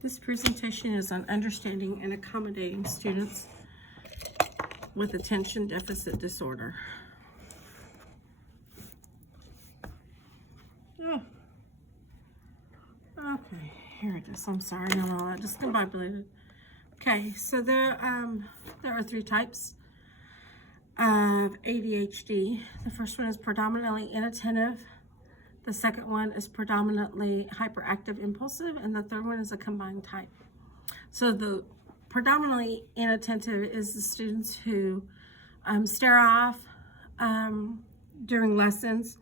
This presentation is on understanding and accommodating students with attention deficit disorder. Oh. Okay, here it is. I'm sorry, not all that discombobulated. Okay, so there are three types of ADHD. The first one is predominantly inattentive. The second one is predominantly hyperactive impulsive, and the third one is a combined type. So the predominantly inattentive is the students who stare off during lessons.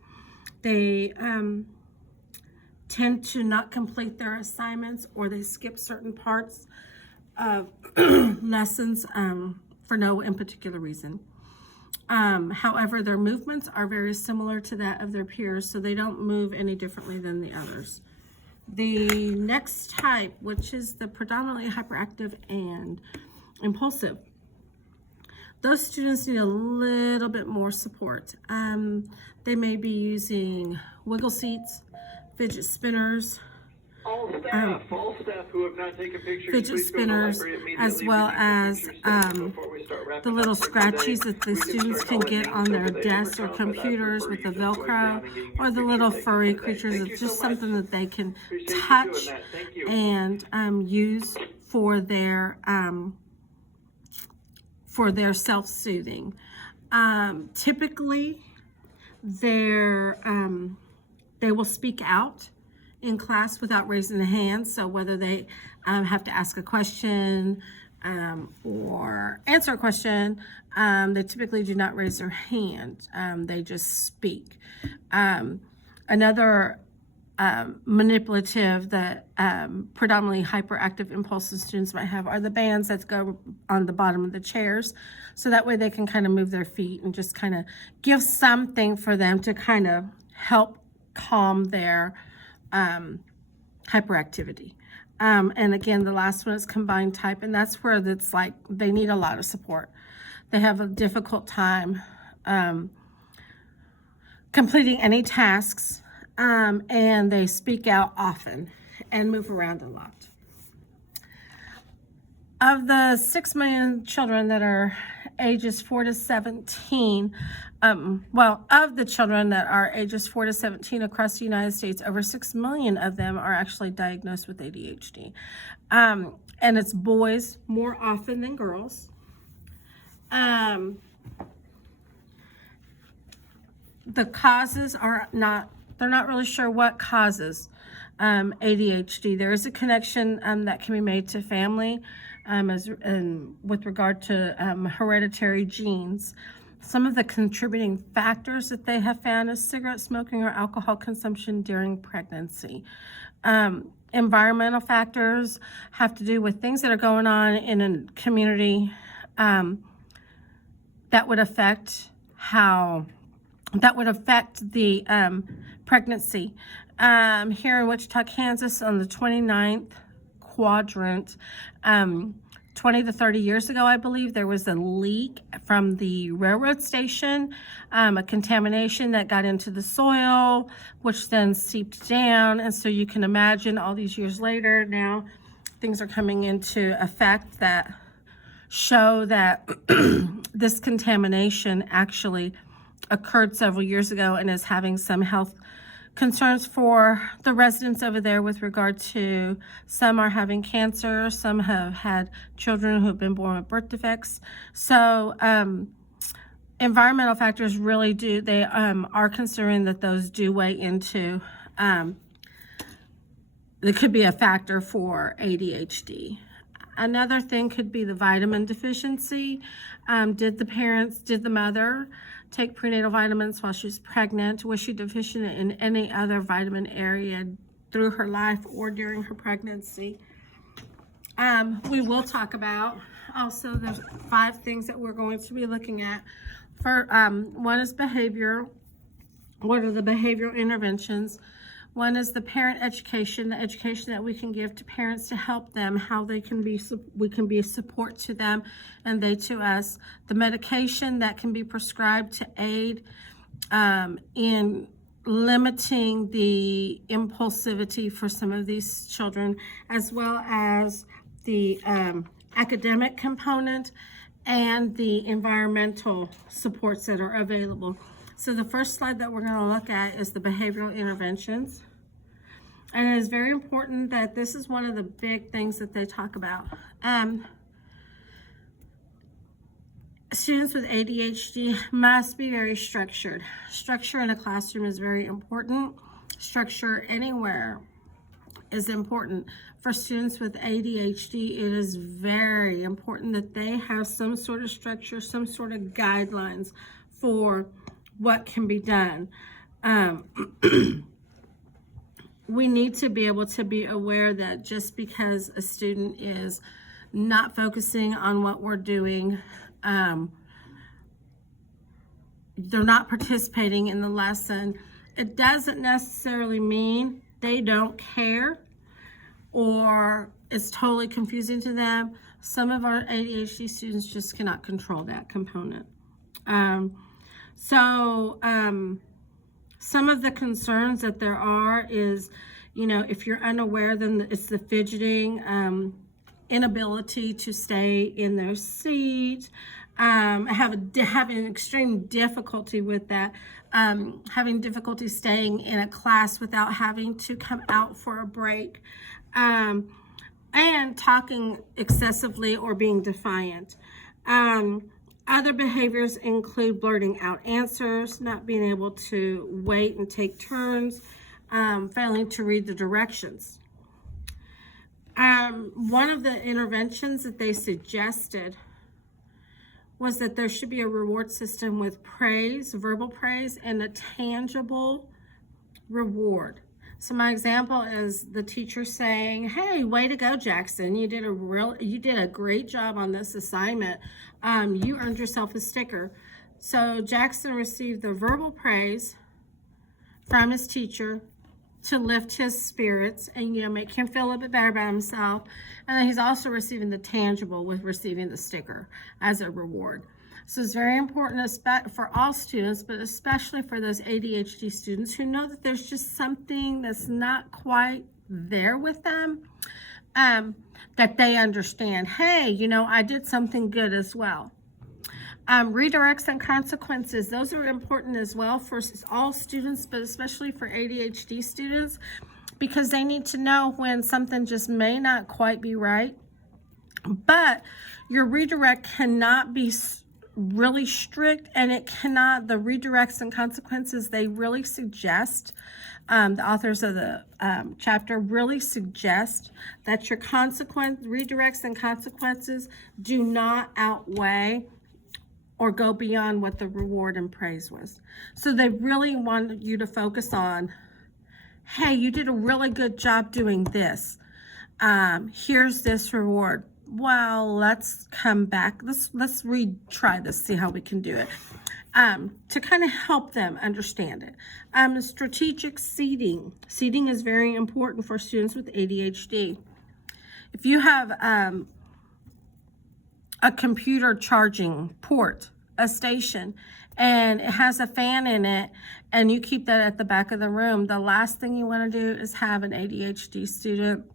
They tend to not complete their assignments, or they skip certain parts of lessons for no in particular reason. However, their movements are very similar to that of their peers, so they don't move any differently than the others. The next type, which is the predominantly hyperactive and impulsive, those students need a little bit more support. They may be using wiggle seats, fidget spinners, all staff who have not taken pictures, fidget spinners, as well as the little scratchies that the students can get on their desks or computers with the Velcro, or the little furry creatures. It's just something that they can touch and use for their self-soothing. Typically, they will speak out in class without raising a hand. So whether they have to ask a question or answer a question, they typically do not raise their hand. They just speak. Another manipulative that predominantly hyperactive impulsive students might have are the bands that go on the bottom of the chairs. So that way they can kind of move their feet and just kind of give something for them to kind of help calm their hyperactivity. And again, the last one is combined type, and that's where it's like they need a lot of support. They have a difficult time completing any tasks, and they speak out often and move around a lot. Of the 6 million children that are ages 4 to 17, of the children that are ages 4 to 17 across the United States, over 6 million of them are actually diagnosed with ADHD. And it's boys more often than girls. The causes are they're not really sure what causes ADHD. There is a connection that can be made to family with regard to hereditary genes. Some of the contributing factors that they have found is cigarette smoking or alcohol consumption during pregnancy. Environmental factors have to do with things that are going on in a community that would affect the pregnancy. Here in Wichita, Kansas, on the 29th quadrant, 20 to 30 years ago, I believe, there was a leak from the railroad station, a contamination that got into the soil, which then seeped down. And so you can imagine all these years later, now things are coming into effect that show that this contamination actually occurred several years ago and is having some health concerns for the residents over there with regard to, some are having cancer, some have had children who have been born with birth defects. So environmental factors really do, they are considering that those do weigh into, it could be a factor for ADHD. Another thing could be the vitamin deficiency. Did the mother take prenatal vitamins while she was pregnant? Was she deficient in any other vitamin area through her life or during her pregnancy? We will talk about also there's 5 things that we're going to be looking at. For one is behavior. What are the behavioral interventions? One is the parent education, the education that we can give to parents to help them, how we can be a support to them and they to us. The medication that can be prescribed to aid in limiting the impulsivity for some of these children, as well as the academic component and the environmental supports that are available. So the first slide that we're going to look at is the behavioral interventions. And it is very important that this is one of the big things that they talk about. Students with ADHD must be very structured. Structure in a classroom is very important. Structure anywhere is important. For students with ADHD, it is very important that they have some sort of structure, some sort of guidelines for what can be done. We need to be able to be aware that just because a student is not focusing on what we're doing, they're not participating in the lesson, it doesn't necessarily mean they don't care or it's totally confusing to them. Some of our ADHD students just cannot control that component. Some of the concerns that there are is, if you're unaware, then it's the fidgeting, inability to stay in their seat, having extreme difficulty with that, having difficulty staying in a class without having to come out for a break, and talking excessively or being defiant. Other behaviors include blurting out answers, not being able to wait and take turns, failing to read the directions. One of the interventions that they suggested was that there should be a reward system with praise, verbal praise, and a tangible reward. So my example is the teacher saying, "Hey, way to go, Jackson. You did a great job on this assignment. You earned yourself a sticker." So Jackson received the verbal praise from his teacher to lift his spirits and make him feel a little bit better about himself. And then he's also receiving the tangible with receiving the sticker as a reward. So it's very important for all students, but especially for those ADHD students who know that there's just something that's not quite there with them, that they understand, hey, I did something good as well. Redirects and consequences, those are important as well for all students, but especially for ADHD students, because they need to know when something just may not quite be right. But your redirect cannot be really strict, and the redirects and consequences, they really suggest, the authors of the chapter really suggest that your redirects and consequences do not outweigh or go beyond what the reward and praise was. So they really want you to focus on, hey, you did a really good job doing this. Here's this reward. Well, let's come back. Let's retry this, see how we can do it. To kind of help them understand it. Strategic seating. Seating is very important for students with ADHD. If you have a computer charging port, a station, and it has a fan in it, and you keep that at the back of the room, the last thing you want to do is have an ADHD student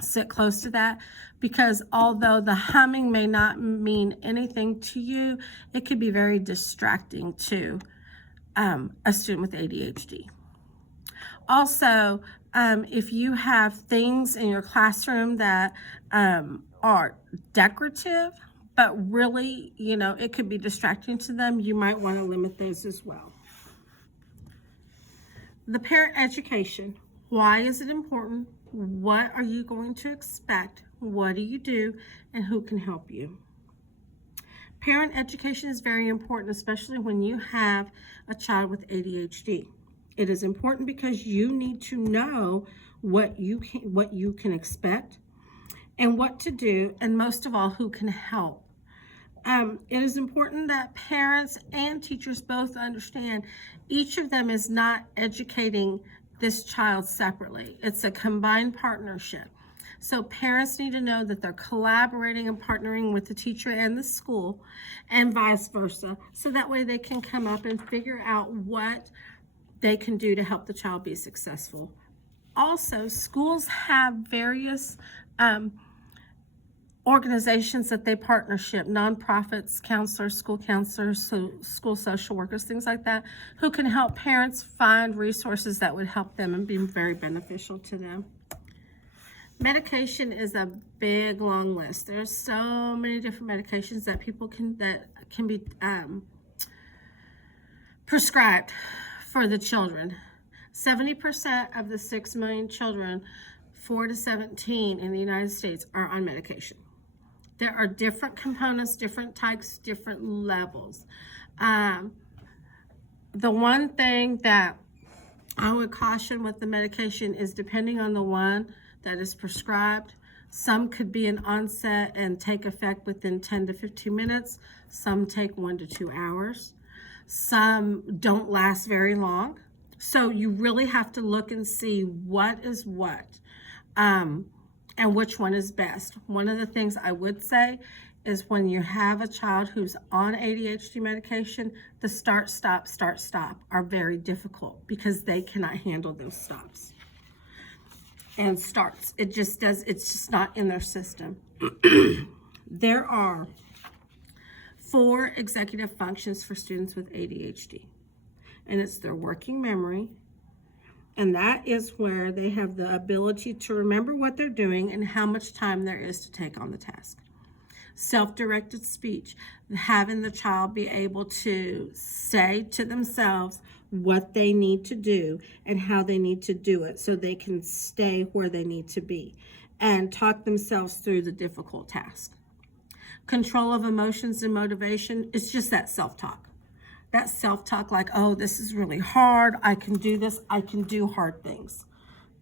sit close to that, because although the humming may not mean anything to you, it could be very distracting to a student with ADHD. Also, if you have things in your classroom that are decorative, but really, it could be distracting to them, you might want to limit those as well. The parent education. Why is it important? What are you going to expect? What do you do? And who can help you? Parent education is very important, especially when you have a child with ADHD. It is important because you need to know what you can expect and what to do, and most of all, who can help. It is important that parents and teachers both understand each of them is not educating this child separately. It's a combined partnership. So parents need to know that they're collaborating and partnering with the teacher and the school, and vice versa. So that way they can come up and figure out what they can do to help the child be successful. Also, schools have various organizations that they partnership, nonprofits, counselors, so school social workers, things like that, who can help parents find resources that would help them and be very beneficial to them. Medication is a big, long list. There's so many different medications that can be prescribed for the children. 70% of the 6 million children 4 to 17 in the United States are on medication. There are different components, different types, different levels. The one thing that I would caution with the medication is, depending on the one that is prescribed, some could be an onset and take effect within 10 to 15 minutes. Some take 1 to 2 hours. Some don't last very long. So you really have to look and see what is what, and which one is best. One of the things I would say is, when you have a child who's on ADHD medication, the start, stop are very difficult because they cannot handle those stops and starts. It's just not in their system. There are 4 executive functions for students with ADHD, and it's their working memory, and that is where they have the ability to remember what they're doing and how much time there is to take on the task. Self-directed speech, having the child be able to say to themselves what they need to do and how they need to do it so they can stay where they need to be and talk themselves through the difficult task. Control of emotions and motivation is just that self-talk. That self-talk, like, oh, this is really hard, I can do this, I can do hard things.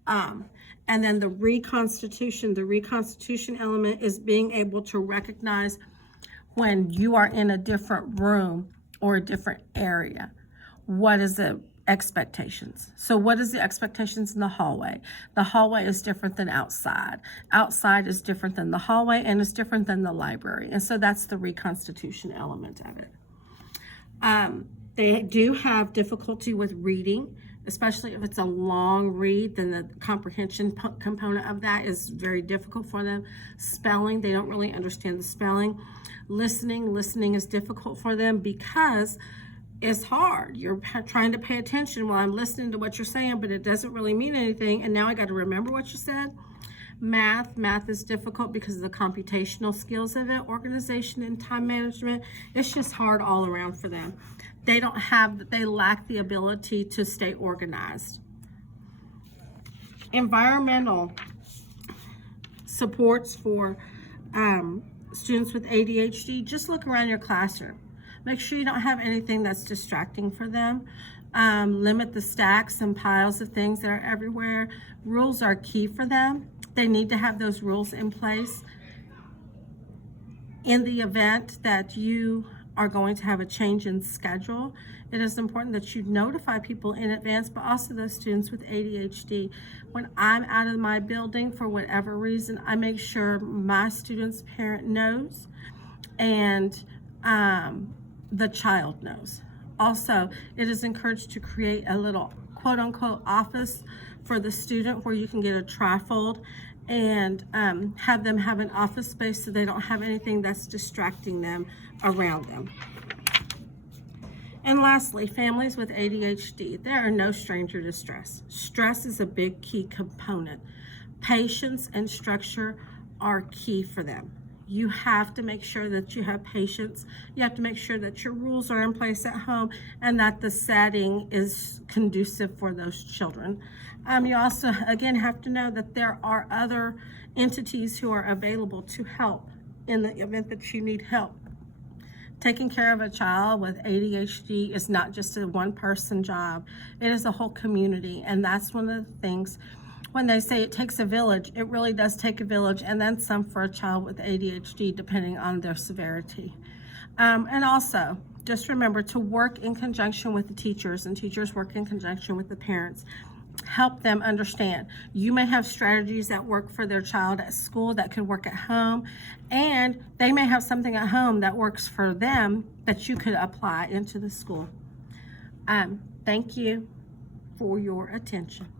And then the reconstitution element is being able to recognize when you are in a different room or a different area. What is the expectations? So what is the expectations in the hallway? The hallway is different than outside. Outside is different than the hallway, and it's different than the library. And so that's the reconstitution element of it. They do have difficulty with reading, especially if it's a long read. Then the comprehension component of that is very difficult for them. Spelling, they don't really understand the spelling. Listening is difficult for them because it's hard. You're trying to pay attention while I'm listening to what you're saying, but it doesn't really mean anything, and now I got to remember what you said. Math is difficult because of the computational skills of it. Organization and time management, it's just hard all around for them. They lack the ability to stay organized. Environmental supports for students with ADHD, just look around your classroom. Make sure you don't have anything that's distracting for them. Limit the stacks and piles of things that are everywhere. Rules are key for them. They need to have those rules in place. In the event that you are going to have a change in schedule, it is important that you notify people in advance, but also those students with ADHD. When I'm out of my building for whatever reason, I make sure my student's parent knows and the child knows. Also, it is encouraged to create a little quote-unquote office for the student where you can get a trifold and have them have an office space so they don't have anything that's distracting them around them. And lastly, families with ADHD, they are no stranger to stress. Stress is a big key component. Patience and structure are key for them. You have to make sure that you have patience. You have to make sure that your rules are in place at home and that the setting is conducive for those children. You also, again, have to know that there are other entities who are available to help in the event that you need help. Taking care of a child with ADHD is not just a one-person job. It is a whole community, and that's one of the things. When they say it takes a village, it really does take a village, and then some for a child with ADHD, depending on their severity. And also, just remember to work in conjunction with the teachers, and teachers work in conjunction with the parents. Help them understand. You may have strategies that work for their child at school that could work at home, and they may have something at home that works for them that you could apply into the school. Thank you. for your attention.